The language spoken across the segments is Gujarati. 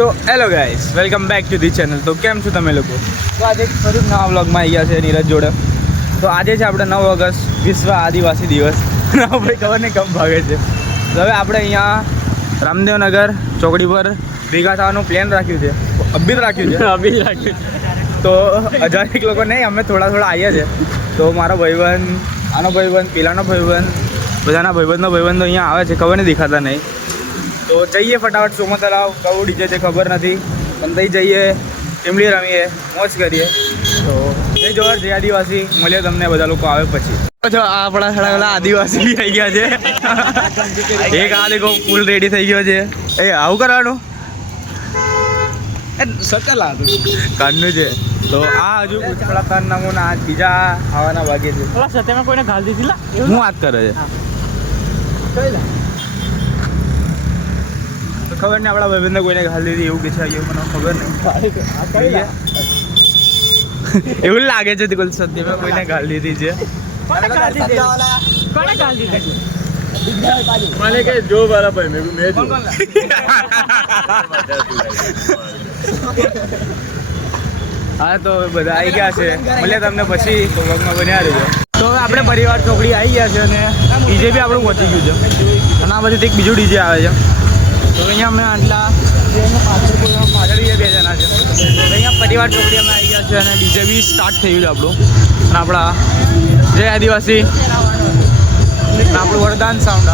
So hello guys, welcome back to the channel. તો કેમ છો તમે લોકો? તો આજે ફરી નવા વ્લોગમાં આવી ગયા છે નીરજ જોડે. તો આજે છે આપણે 9 ઓગસ્ટ, વિશ્વ આદિવાસી દિવસ. ભાઈ ખબર નહીં કમ ભાગે છે. તો હવે આપણે અહીંયા રામદેવનગર ચોકડી પર ભેગા થવાનું પ્લાન રાખ્યું છે. અભી રાખ્યું છે. તો 1000 લોકો નહીં, અમે થોડા આવ્યા છે. તો મારો ભાઈબંધ, આનો ભાઈબંધ, પેલાનો ભાઈબંધ, બધાના ભાઈબંધનો અહીંયા આવે છે. ખબર નહીં દેખાતા નહીં. તો જઈએ ફટાફટ સોમા તલાવ. કયું ડીજે છે ખબર નથી, પણ તઈ જઈએ, ટીમલી રમીએ, મોજ કરીએ. તો જય જોહર, જય આદિવાસી. મળીએ તમને બધા લોકો આવે પછી. જો આપણા થોડા આદિવાસી બી આવી ગયા છે. એક આ દેખો ફૂલ રેડી થઈ ગયો છે. એ આવું કરવાનું કાનનું છે. તો આ હજુ થોડા કાન નામોના આ બીજા આવવાના ભાગે છે. સત્યમાં કોઈને ઘાલ દીધી હું વાત કરે છે ખબર નહીં. આપણા ભાઈબંધને કોઈને ઘાલ દીધી એવું કે છે, એવું મને ખબર નહીં. એવું લાગે છે કે સત્યમાં કોઈને ઘાલ દીધી છે. કોને ઘાલ દીધી? મને કે જો મારા ભાઈ મેં જો હા, તો બધા આવી ગયા છે. મળ્યા તમને પછી તો વ્લોગમાં બન્યા રહેજો. તો હવે આપણે પરિવાર ચોકડી આવી ગયા છે અને ડીજે બી આપણું પહોંચી ગયું છે. અને આ બધું એક બીજું ડીજે આવે છે. તો અહીંયા અમે આટલા પાછળ બે જણા છે. તો અહીંયા પરિવાર ચોકડી અમે આવી ગયા છે અને ડીજે બી સ્ટાર્ટ થઈ ગયું છે આપણું. અને આપણા જય આદિવાસી અને આપણું વરદાન સાઉન્ડ.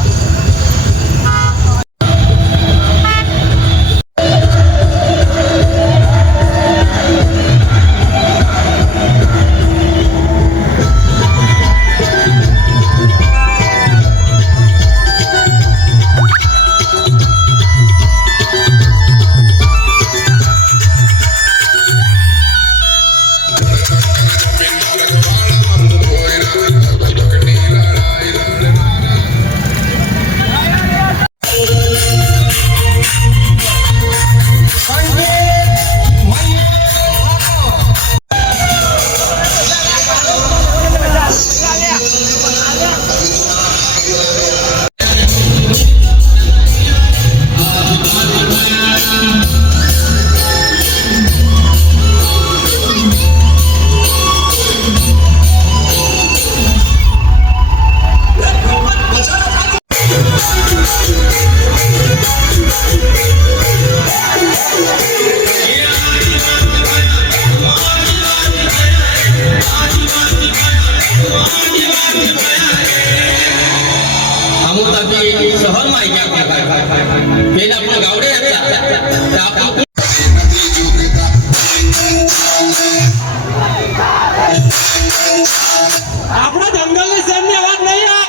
આપણા જંગલની શેરની અવાજ નહીં આવે.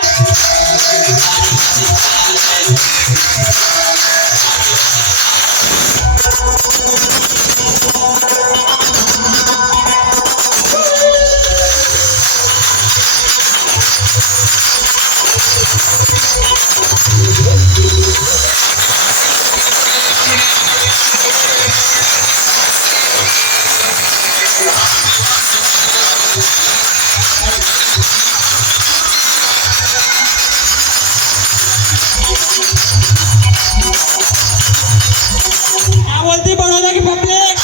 बोलती बड़ौदा की पब्लिक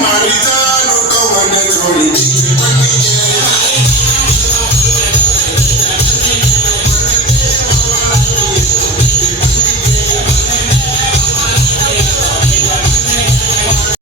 મારી જાન કો મને છોડી